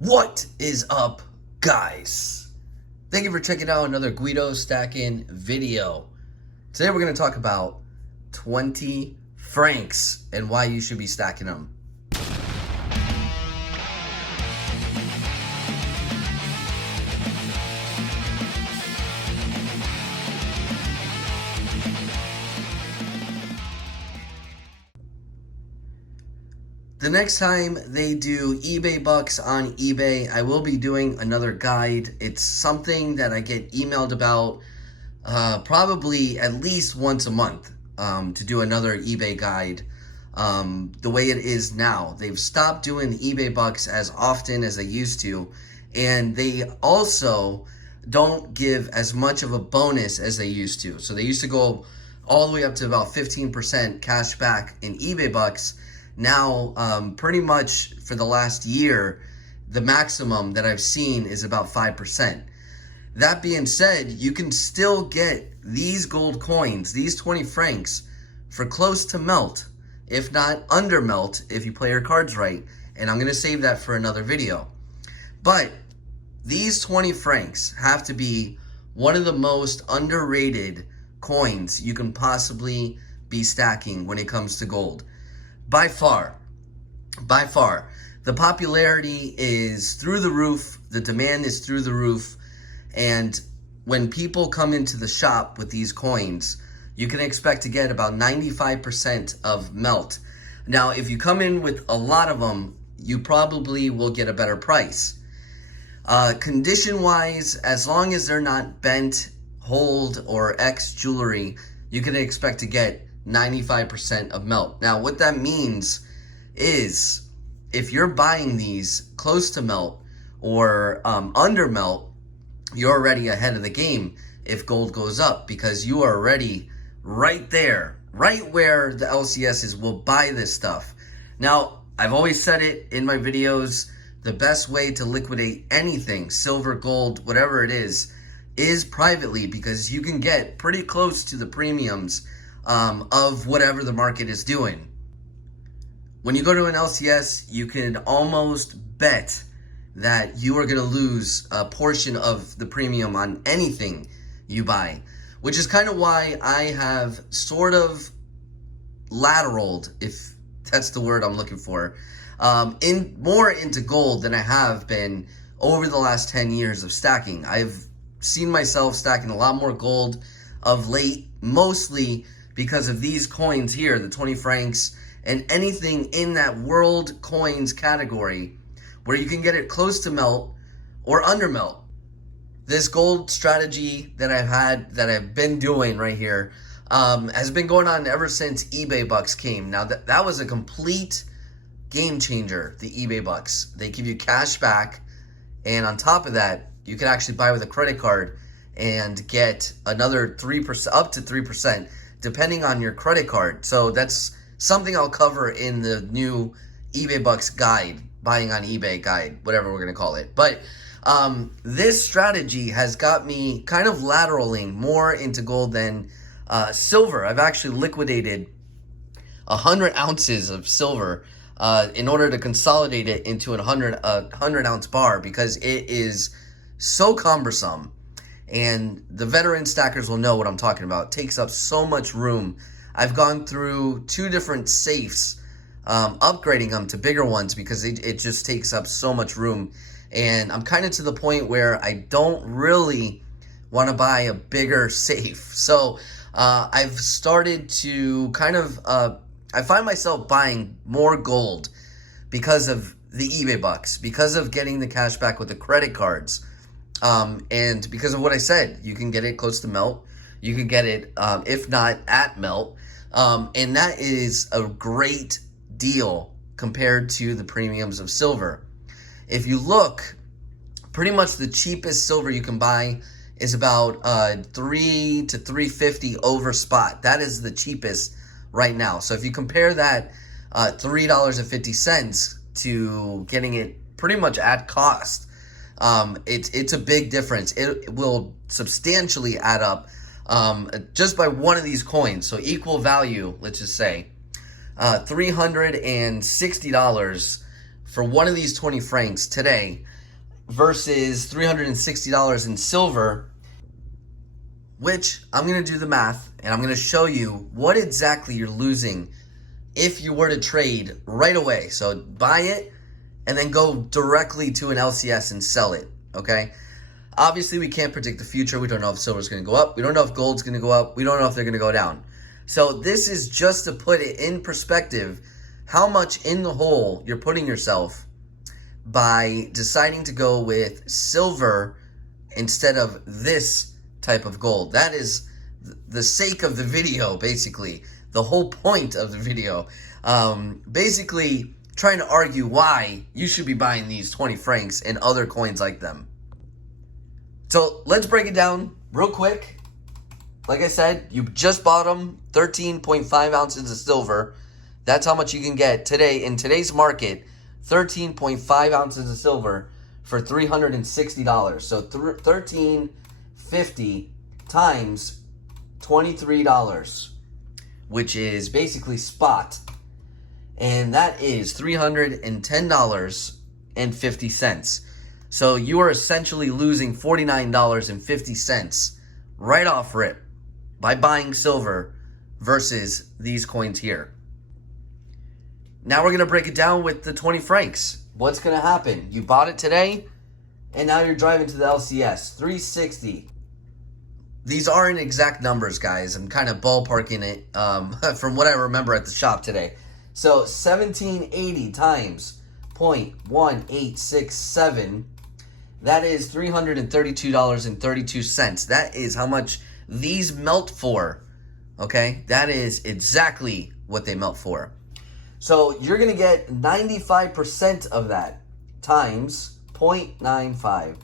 What is up, guys? Thank you for checking out another GuidoStackin video. Today we're going to talk about 20 francs and why you should be stacking them. The next time they do eBay bucks on eBay, I will be doing another guide. It's something that I get emailed about probably at least once a month to do another eBay guide. The way it is now, they've stopped doing eBay bucks as often as they used to, and they also don't give as much of a bonus as they used to. So they used to go all the way up to about 15% cash back in eBay bucks. Now, pretty much for the last year, the maximum that I've seen is about 5%. That being said, you can still get these gold coins, these 20 francs, for close to melt, if not under melt, if you play your cards right. And I'm going to save that for another video. But these 20 francs have to be one of the most underrated coins you can possibly be stacking when it comes to gold. By far, the popularity is through the roof, the demand is through the roof, and when people come into the shop with these coins, you can expect to get about 95% of melt. Now, if you come in with a lot of them, you probably will get a better price. Condition-wise, as long as they're not bent, hold, or X jewelry, you can expect to get 95% of melt. Now, what that means is if you're buying these close to melt or under melt, you're already ahead of the game if gold goes up, because you are already right there, right where the LCSs will buy this stuff. Now, I've always said it in my videos, the best way to liquidate anything, silver, gold, whatever it is privately, because you can get pretty close to the premiums of whatever the market is doing. When you go to an LCS, you can almost bet that you are going to lose a portion of the premium on anything you buy, which is kind of why I have sort of lateraled, if that's the word I'm looking for, more into gold than I have been over the last 10 years of stacking. I've seen myself stacking a lot more gold of late, mostly because of these coins here, the 20 francs, and anything in that world coins category where you can get it close to melt or under melt. This gold strategy that I've been doing right here has been going on ever since eBay bucks came. Now that was a complete game changer, the eBay bucks. They give you cash back, and on top of that, you can actually buy with a credit card and get another 3%, up to 3%, depending on your credit card. So that's something I'll cover in the new eBay bucks guide, buying on eBay guide, whatever we're going to call it. But this strategy has got me kind of lateraling more into gold than silver. I've actually liquidated 100 ounces of silver in order to consolidate it into a 100 ounce bar, because it is so cumbersome. And the veteran stackers will know what I'm talking about. It takes up so much room. I've gone through 2 different safes, upgrading them to bigger ones because it just takes up so much room. And I'm kind of to the point where I don't really want to buy a bigger safe. So I've started to kind of, I find myself buying more gold because of the eBay bucks, because of getting the cash back with the credit cards. And because of what I said, you can get it close to melt. You can get it, if not at melt. And that is a great deal compared to the premiums of silver. If you look, pretty much the cheapest silver you can buy is about $3 to $3.50 over spot. That is the cheapest right now. So if you compare that $3.50 to getting it pretty much at cost, it's a big difference. It will substantially add up just by one of these coins. So equal value, let's just say, $360 for one of these 20 francs today versus $360 in silver, which I'm going to do the math and I'm going to show you what exactly you're losing if you were to trade right away. So buy it and then go directly to an LCS and sell it, okay? Obviously, we can't predict the future. We don't know if silver's going to go up. We don't know if gold's going to go up. We don't know if they're going to go down. So this is just to put it in perspective, how much in the hole you're putting yourself by deciding to go with silver instead of this type of gold. That is the sake of the video, basically. The whole point of the video. Basically, trying to argue why you should be buying these 20 francs and other coins like them. So let's break it down real quick. Like I said, you just bought them, 13.5 ounces of silver. That's how much you can get today in today's market, 13.5 ounces of silver for $360. So $13.50 times $23, which is basically spot. And that is $310.50. So you are essentially losing $49.50 right off rip by buying silver versus these coins here. Now we're going to break it down with the 20 francs. What's going to happen? You bought it today, and now you're driving to the LCS. 360. These aren't exact numbers, guys. I'm kind of ballparking it from what I remember at the shop today. So 1780 times 0.1867. That is $332.32. That is how much these melt for. Okay? That is exactly what they melt for. So you're going to get 95% of that times 0.95.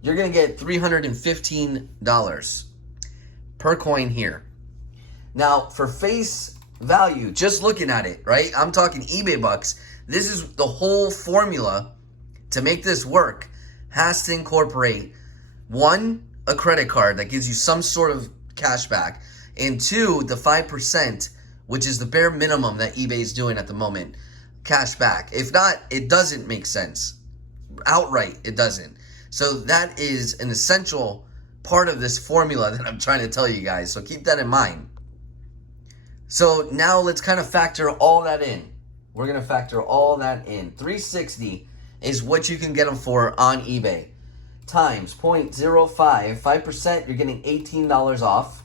You're going to get $315 per coin here. Now, for face value, just looking at it, right? I'm talking eBay bucks. This is the whole formula to make this work. Has to incorporate, one, a credit card that gives you some sort of cash back, and two, the 5%, which is the bare minimum that eBay is doing at the moment, cash back. If not, it doesn't make sense. Outright, it doesn't. So that is an essential part of this formula that I'm trying to tell you guys. So keep that in mind. So now let's kind of factor all that in. We're going to factor all that in. 360 is what you can get them for on eBay. Times 0.05, 5%, you're getting $18 off.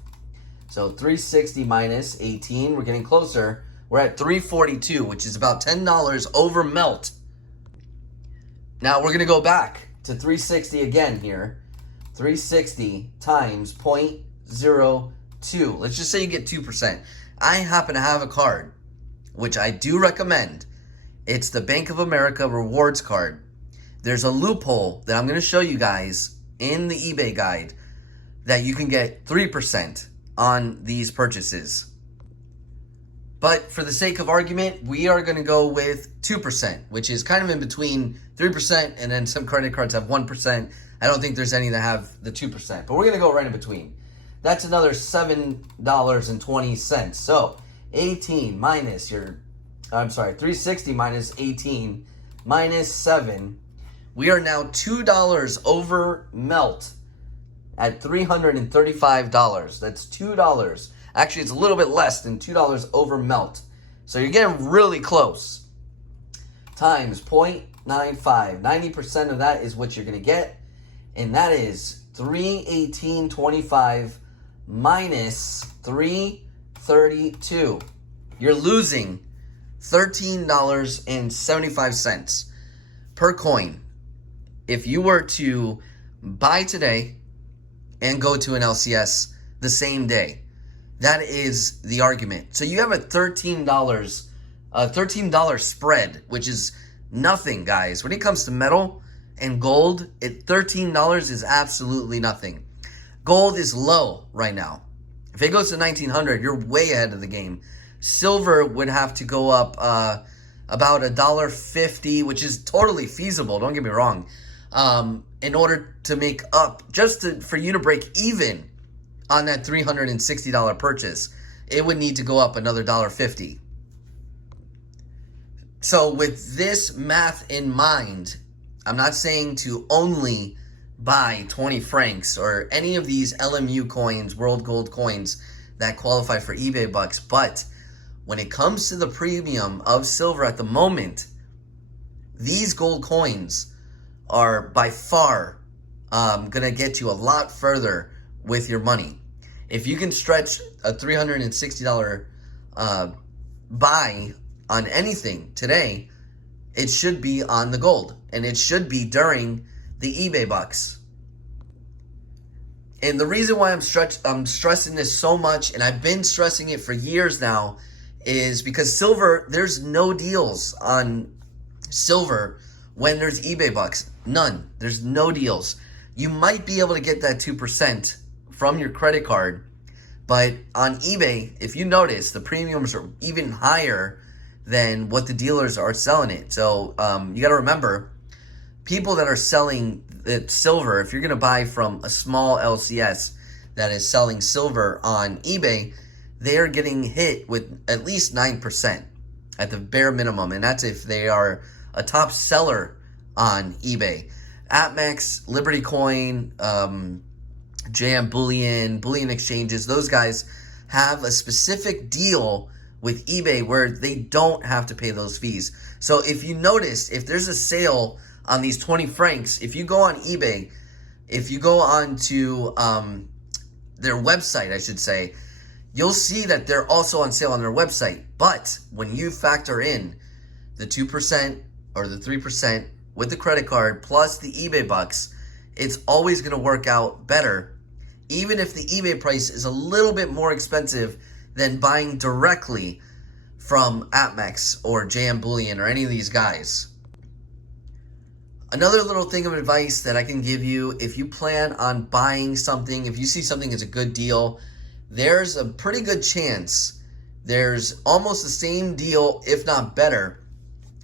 So 360 minus 18, we're getting closer. We're at 342, which is about $10 over melt. Now we're going to go back to 360 again here. 360 times 0.02. Let's just say you get 2%. I happen to have a card, which I do recommend. It's the Bank of America rewards card. There's a loophole that I'm going to show you guys in the eBay guide that you can get 3% on these purchases. But for the sake of argument, we are going to go with 2%, which is kind of in between 3% and then some credit cards have 1%. I don't think there's any that have the 2%, but we're going to go right in between. That's another $7.20. So 18 minus 360 minus 18 minus 7. We are now $2 over melt at $335. That's $2. Actually, it's a little bit less than $2 over melt. So you're getting really close. Times 0.95. 90% of that is what you're going to get. And that is $318.25 minus $332. You're losing $13.75 per coin if you were to buy today and go to an LCS the same day. That is the argument. So you have a $13 spread, which is nothing, guys. When it comes to metal and gold, $13 is absolutely nothing. Gold is low right now. If it goes to 1900, you're way ahead of the game. Silver would have to go up about $1.50, which is totally feasible, don't get me wrong, in order to make up, for you to break even on that $360 purchase. It would need to go up another $1.50. So with this math in mind, I'm not saying to only buy 20 francs or any of these LMU coins, world gold coins that qualify for eBay bucks, but when it comes to the premium of silver at the moment, these gold coins are by far going to get you a lot further with your money. If you can stretch a $360 buy on anything today, it should be on the gold, and it should be during the eBay bucks. And the reason why I'm stressing this so much, and I've been stressing it for years now, is because silver, there's no deals on silver when there's eBay bucks. None. There's no deals. You might be able to get that 2% from your credit card, but on eBay, if you notice, the premiums are even higher than what the dealers are selling it. So you got to remember, people that are selling silver, if you're going to buy from a small LCS that is selling silver on eBay, they are getting hit with at least 9% at the bare minimum. And that's if they are a top seller on eBay. APMEX, Liberty Coin, JM Bullion exchanges, those guys have a specific deal with eBay where they don't have to pay those fees. So if you notice, if there's a sale on these 20 francs, if you go on eBay, if you go on to their website, I should say, you'll see that they're also on sale on their website. But when you factor in the 2% or the 3% with the credit card plus the eBay bucks, it's always going to work out better, even if the eBay price is a little bit more expensive than buying directly from APMEX or JM Bullion or any of these guys. Another little thing of advice that I can give you, if you plan on buying something, if you see something as a good deal, there's a pretty good chance there's almost the same deal, if not better,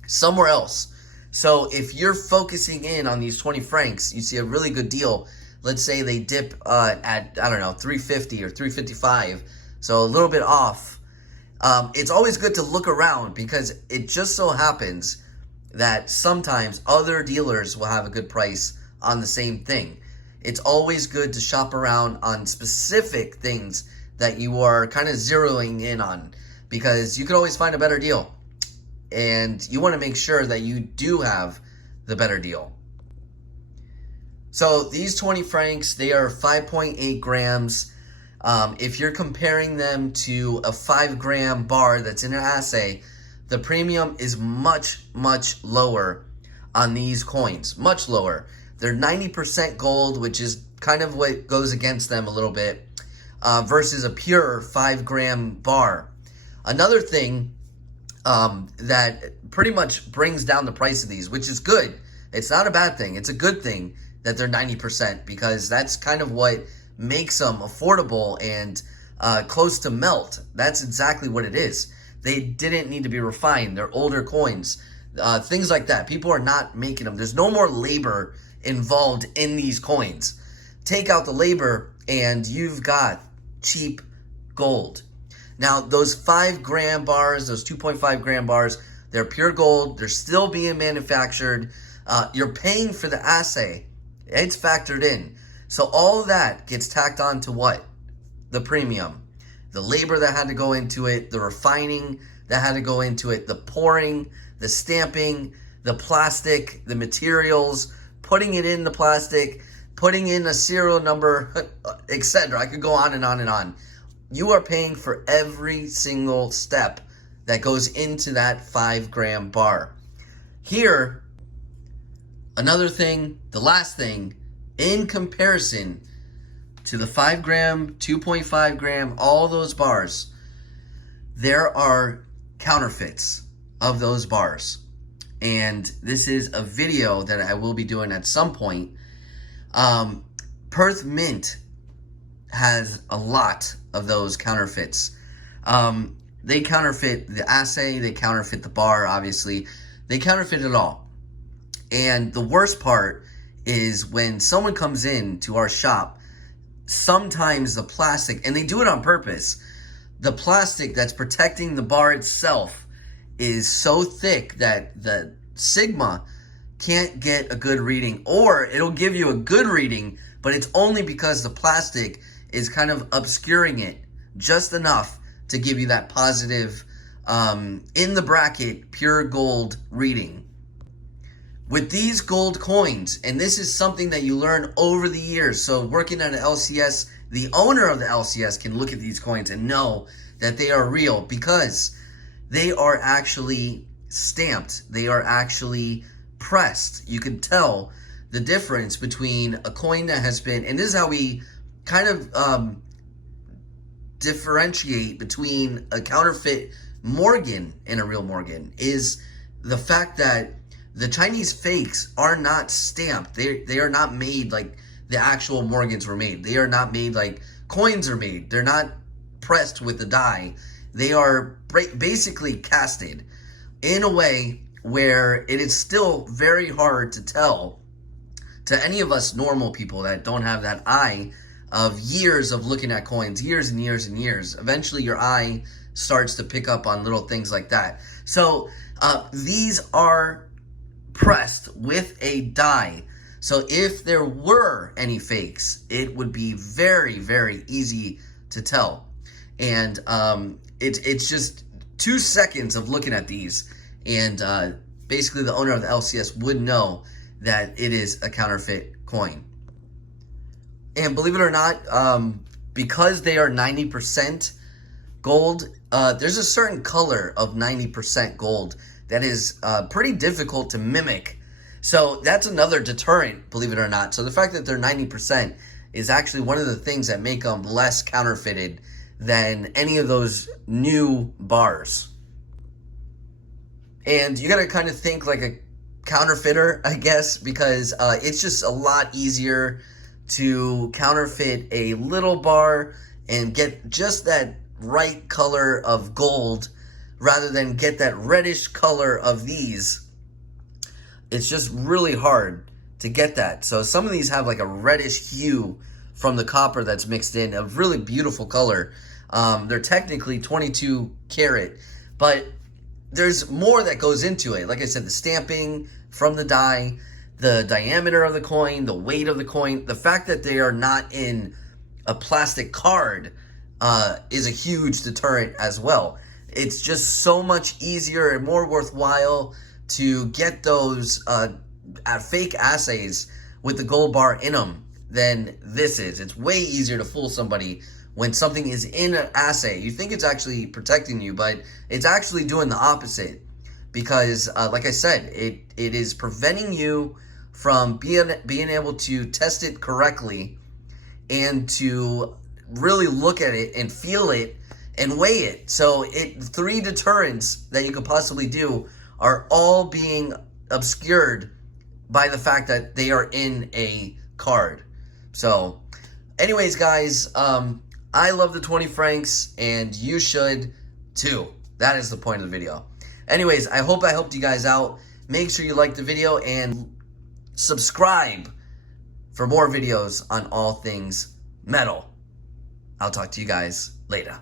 somewhere else. So if you're focusing in on these 20 francs, you see a really good deal. Let's say they dip at, I don't know, 350 or 355. So a little bit off. It's always good to look around because it just so happens that sometimes other dealers will have a good price on the same thing. It's always good to shop around on specific things that you are kind of zeroing in on, because you could always find a better deal. And you want to make sure that you do have the better deal. So these 20 francs, they are 5.8 grams. If you're comparing them to a 5-gram bar that's in an assay, the premium is much, much lower on these coins. Much lower. They're 90% gold, which is kind of what goes against them a little bit, versus a pure 5-gram bar. Another thing that pretty much brings down the price of these, which is good. It's not a bad thing. It's a good thing that they're 90%, because that's kind of what makes them affordable and close to melt. That's exactly what it is. They didn't need to be refined. They're older coins. Things like that. People are not making them. There's no more labor involved in these coins. Take out the labor and you've got cheap gold. Now, those 5-gram bars, those 2.5-gram bars, they're pure gold. They're still being manufactured. You're paying for the assay. It's factored in. So all of that gets tacked on to what? The premium. The labor that had to go into it, the refining that had to go into it, the pouring, the stamping, the plastic, the materials, putting it in the plastic, putting in a serial number, etc. I could go on and on and on. You are paying for every single step that goes into that 5-gram bar. Here, another thing, the last thing, in comparison to the 5-gram, 2.5-gram, all those bars, there are counterfeits of those bars. And this is a video that I will be doing at some point. Perth Mint has a lot of those counterfeits. They counterfeit the assay, they counterfeit the bar, obviously. They counterfeit it all. And the worst part is when someone comes in to our shop, sometimes the plastic, and they do it on purpose, the plastic that's protecting the bar itself is so thick that the sigma can't get a good reading, or it'll give you a good reading, but it's only because the plastic is kind of obscuring it just enough to give you that positive, in the bracket, pure gold reading. With these gold coins, and this is something that you learn over the years, so working at an LCS, the owner of the LCS can look at these coins and know that they are real because they are actually stamped. They are actually pressed. You can tell the difference between a coin that has been, and this is how we kind of differentiate between a counterfeit Morgan and a real Morgan, is the fact that the Chinese fakes are not stamped. They are not made like the actual Morgans were made. They are not made like coins are made. They're not pressed with the die. They are basically casted in a way where it is still very hard to tell to any of us normal people that don't have that eye of years of looking at coins, years and years and years. Eventually your eye starts to pick up on little things like that. So these are pressed with a die. So if there were any fakes, it would be very, very easy to tell. And it's just 2 seconds of looking at these, and basically the owner of the LCS would know that it is a counterfeit coin. And believe it or not, because they are 90% gold, there's a certain color of 90% gold that is pretty difficult to mimic. So that's another deterrent, believe it or not. So the fact that they're 90% is actually one of the things that make them less counterfeited than any of those new bars. And you gotta kind of think like a counterfeiter, I guess, because it's just a lot easier to counterfeit a little bar and get just that right color of gold rather than get that reddish color of these. It's just really hard to get that. So some of these have like a reddish hue from the copper that's mixed in, a really beautiful color. They're technically 22 karat, but there's more that goes into it. Like I said, the stamping from the die, the diameter of the coin, the weight of the coin, the fact that they are not in a plastic card is a huge deterrent as well. It's just so much easier and more worthwhile to get those fake assays with the gold bar in them than this is. It's way easier to fool somebody when something is in an assay. You think it's actually protecting you, but it's actually doing the opposite because, like I said, it is preventing you from being able to test it correctly and to really look at it and feel it and weigh it. So 3 deterrents that you could possibly do are all being obscured by the fact that they are in a card. So anyways, guys, I love the 20 francs and you should too. That is the point of the video. Anyways, I hope I helped you guys out. Make sure you like the video and subscribe for more videos on all things metal. I'll talk to you guys later.